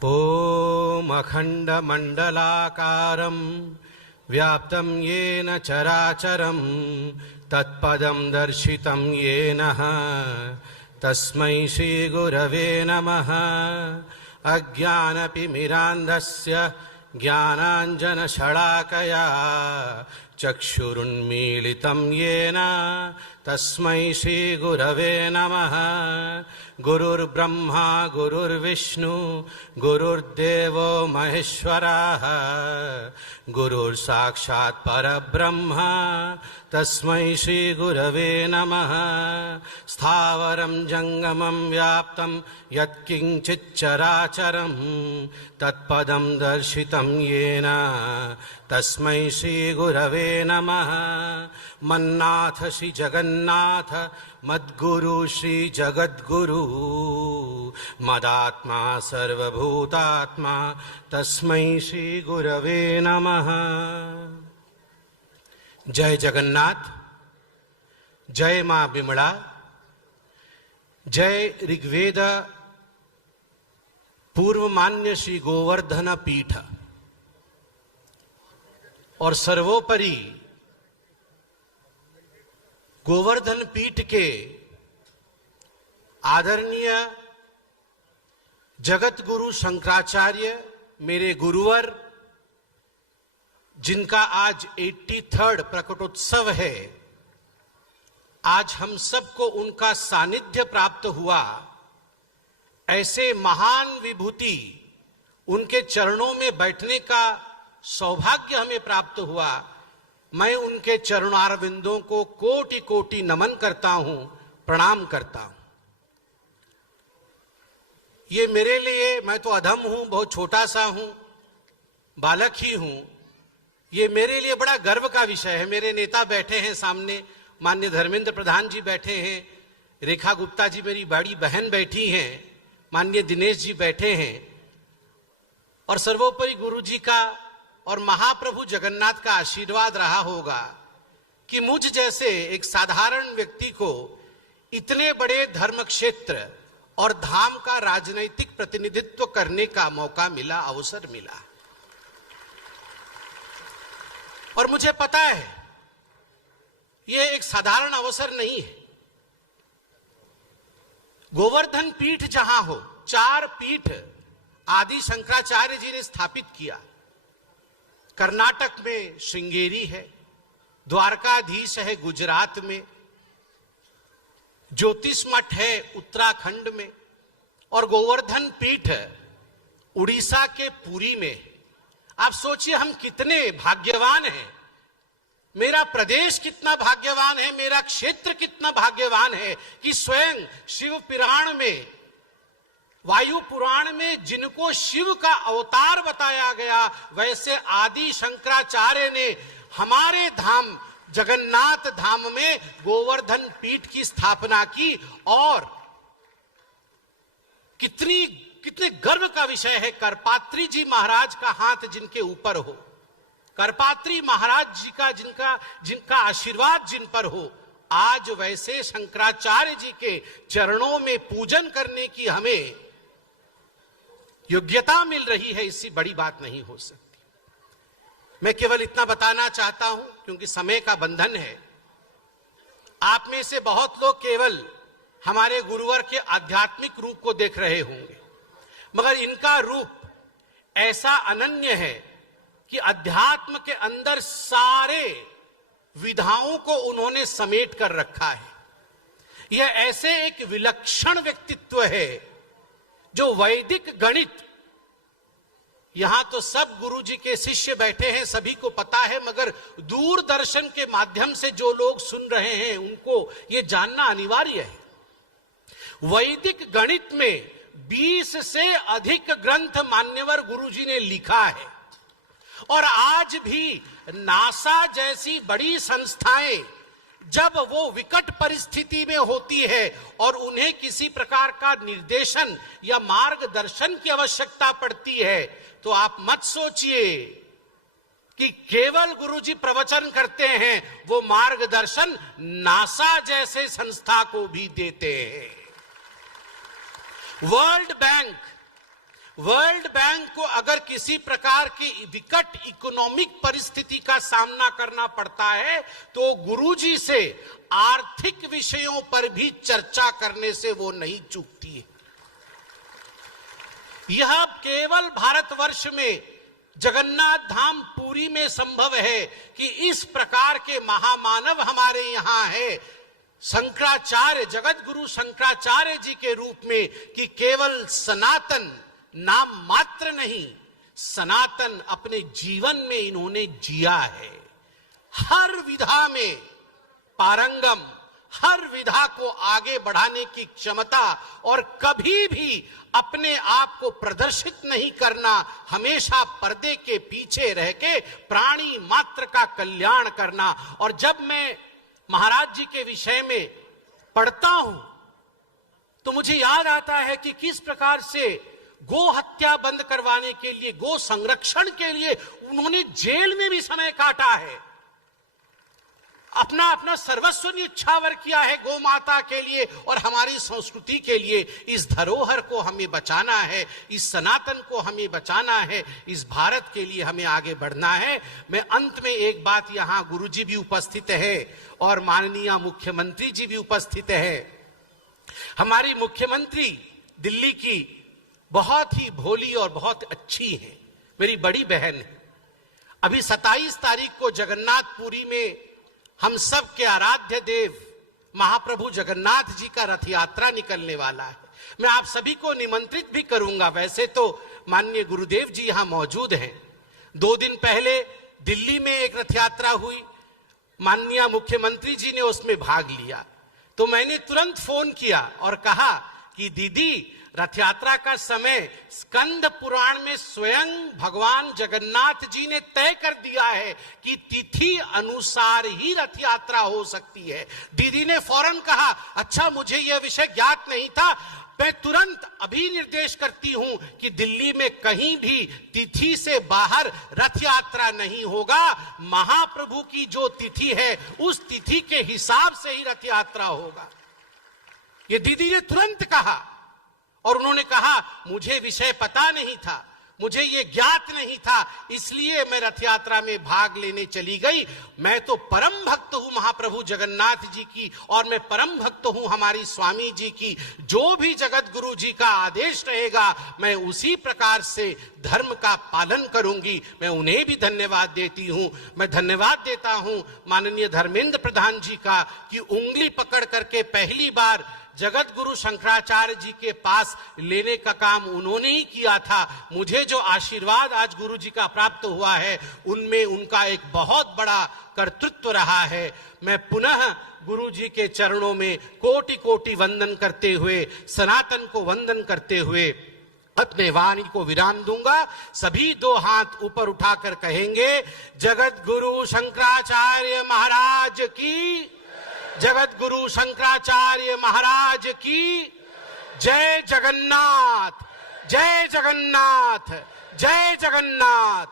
ॐ अखण्डमण्डलाकारं व्याप्तं येन चराचरं तत्पदं दर्शितं येन तस्मै श्रीगुरवे नमः। अज्ञानतिमिरान्धस्य ज्ञानाञ्जनशलाकया चक्षुरुन्मीलितं येन तस्मै श्रीगुरवे नमः। गुरुर्ब्रह्मा गुरुर्विष्णु गुरुर्देवो महेश्वरः गुरुर्साक्षात् परब्रह्म तस्मै श्रीगुरवे नमः। स्थावरं जङ्गमं व्याप्तं यत्किञ्चिच्चराचरं तत्पदं दर्शितं येन तस्मै श्रीगुरवे नमः। मन्नाथ श्री जगन्नाथ मद्गुरु श्री जगद्गुरु मदात्मा सर्वभूतात्मा तस्मै श्री गुरवे नमः। जय जगन्नाथ, जय मां बिमला, जय ऋग्वेद पूर्व मान्य श्री गोवर्धन पीठ और सर्वोपरि गोवर्धन पीठ के आदरणीय जगत गुरु शंकराचार्य मेरे गुरुवर, जिनका आज 83rd प्रकटोत्सव है। आज हम सबको उनका सानिध्य प्राप्त हुआ। ऐसे महान विभूति उनके चरणों में बैठने का सौभाग्य हमें प्राप्त हुआ। मैं उनके चरणारविंदों को कोटि कोटि नमन करता हूं, प्रणाम करता हूं। ये मेरे लिए, मैं तो अधम हूं, बहुत छोटा सा हूं, बालक ही हूं। ये मेरे लिए बड़ा गर्व का विषय है। मेरे नेता बैठे हैं सामने, माननीय धर्मेंद्र प्रधान जी बैठे हैं, रेखा गुप्ता जी मेरी बड़ी बहन बैठी हैं, माननीय दिनेश जी बैठे हैं, और सर्वोपरि गुरु जी का और महाप्रभु जगन्नाथ का आशीर्वाद रहा होगा कि मुझ जैसे एक साधारण व्यक्ति को इतने बड़े धर्म क्षेत्र और धाम का राजनैतिक प्रतिनिधित्व करने का मौका मिला, अवसर मिला। और मुझे पता है यह एक साधारण अवसर नहीं है। गोवर्धन पीठ जहां हो, 4 पीठ आदि शंकराचार्य जी ने स्थापित किया। कर्नाटक में श्रृंगेरी है, द्वारकाधीश है गुजरात में, ज्योतिष मठ है उत्तराखंड में, और गोवर्धन पीठ उड़ीसा के पुरी में। आप सोचिए हम कितने भाग्यवान हैं, मेरा प्रदेश कितना भाग्यवान है, मेरा क्षेत्र कितना भाग्यवान है कि स्वयं शिव पुराण में, वायु पुराण में जिनको शिव का अवतार बताया गया, वैसे आदि शंकराचार्य ने हमारे धाम जगन्नाथ धाम में गोवर्धन पीठ की स्थापना की। और कितने गर्व का विषय है, करपात्री जी महाराज का हाथ जिनके ऊपर हो, करपात्री महाराज जी का जिनका आशीर्वाद जिन पर हो, आज वैसे शंकराचार्य जी के चरणों में पूजन करने की हमें योग्यता मिल रही है, इससे बड़ी बात नहीं हो सकती। मैं केवल इतना बताना चाहता हूं, क्योंकि समय का बंधन है। आप में से बहुत लोग केवल हमारे गुरुवर के आध्यात्मिक रूप को देख रहे होंगे, मगर इनका रूप ऐसा अनन्य है कि अध्यात्म के अंदर सारे विधाओं को उन्होंने समेट कर रखा है। यह ऐसे एक विलक्षण व्यक्तित्व है जो वैदिक गणित, यहां तो सब गुरुजी के शिष्य बैठे हैं, सभी को पता है, मगर दूरदर्शन के माध्यम से जो लोग सुन रहे हैं उनको यह जानना अनिवार्य है। वैदिक गणित में 20 से अधिक ग्रंथ मान्यवर गुरुजी ने लिखा है। और आज भी नासा जैसी बड़ी संस्थाएं जब वो विकट परिस्थिति में होती है और उन्हें किसी प्रकार का निर्देशन या मार्गदर्शन की आवश्यकता पड़ती है, तो आप मत सोचिए कि केवल गुरुजी प्रवचन करते हैं, वो मार्गदर्शन नासा जैसे संस्था को भी देते हैं। वर्ल्ड बैंक, वर्ल्ड बैंक को अगर किसी प्रकार की विकट इकोनॉमिक परिस्थिति का सामना करना पड़ता है तो गुरुजी से आर्थिक विषयों पर भी चर्चा करने से वो नहीं चूकती है। यह केवल भारतवर्ष में जगन्नाथ धाम पुरी में संभव है कि इस प्रकार के महामानव हमारे यहां है, शंकराचार्य, जगत गुरु शंकराचार्य जी के रूप में, कि केवल सनातन नाम मात्र नहीं, सनातन अपने जीवन में इन्होंने जिया है। हर विधा में पारंगम, हर विधा को आगे बढ़ाने की क्षमता, और कभी भी अपने आप को प्रदर्शित नहीं करना, हमेशा पर्दे के पीछे रह के प्राणी मात्र का कल्याण करना। और जब मैं महाराज जी के विषय में पढ़ता हूं तो मुझे याद आता है कि किस प्रकार से गो हत्या बंद करवाने के लिए, गो संरक्षण के लिए उन्होंने जेल में भी समय काटा है, अपना सर्वस्व न्यौछावर किया है गौ माता के लिए और हमारी संस्कृति के लिए। इस धरोहर को हमें बचाना है, इस सनातन को हमें बचाना है, इस भारत के लिए हमें आगे बढ़ना है। मैं अंत में एक बात, यहां गुरुजी भी उपस्थित है और माननीय मुख्यमंत्री जी भी उपस्थित है। हमारी मुख्यमंत्री दिल्ली की बहुत ही भोली और बहुत अच्छी है, मेरी बड़ी बहन है। अभी 27 तारीख को जगन्नाथपुरी में हम सब के आराध्य देव महाप्रभु जगन्नाथ जी का रथ यात्रा निकलने वाला है। मैं आप सभी को निमंत्रित भी करूंगा। वैसे तो माननीय गुरुदेव जी यहां मौजूद हैं। 2 दिन पहले दिल्ली में एक रथ यात्रा हुई, माननीय मुख्यमंत्री जी ने उसमें भाग लिया, तो मैंने तुरंत फोन किया और कहा कि दीदी, रथ यात्रा का समय स्कंद पुराण में स्वयं भगवान जगन्नाथ जी ने तय कर दिया है कि तिथि अनुसार ही रथ यात्रा हो सकती है। दीदी ने फौरन कहा, अच्छा, मुझे यह विषय ज्ञात नहीं था, मैं तुरंत अभी निर्देश करती हूं कि दिल्ली में कहीं भी तिथि से बाहर रथ यात्रा नहीं होगा। महाप्रभु की जो तिथि है उस तिथि के हिसाब से ही रथ यात्रा होगा। ये दीदी ने तुरंत कहा और उन्होंने कहा, मुझे विषय पता नहीं था, मुझे ये ज्ञात नहीं था, इसलिए मैं रथ यात्रा में भाग लेने चली गई। मैं तो परम भक्त हूं महाप्रभु जगन्नाथ जी की, और मैं परम भक्त हूं हमारी स्वामी जी की। जो भी जगत गुरु जी का आदेश रहेगा मैं उसी प्रकार से धर्म का पालन करूंगी। मैं उन्हें भी धन्यवाद देती हूं। मैं धन्यवाद देता हूं माननीय धर्मेंद्र प्रधान जी का कि उंगली पकड़ करके पहली बार जगत गुरु शंकराचार्य जी के पास लेने का काम उन्होंने ही किया था। मुझे जो आशीर्वाद आज गुरु जी का प्राप्त हुआ है उनमें उनका एक बहुत बड़ा कर्तृत्व रहा है। मैं पुनः गुरु जी के चरणों में कोटि कोटि वंदन करते हुए, सनातन को वंदन करते हुए अपने वाणी को विराम दूंगा। सभी 2 हाथ ऊपर उठाकर कहेंगे, जगत गुरु शंकराचार्य महाराज की, जगत गुरु शंकराचार्य महाराज की जय। जगन्नाथ, जय जगन्नाथ, जय जगन्नाथ।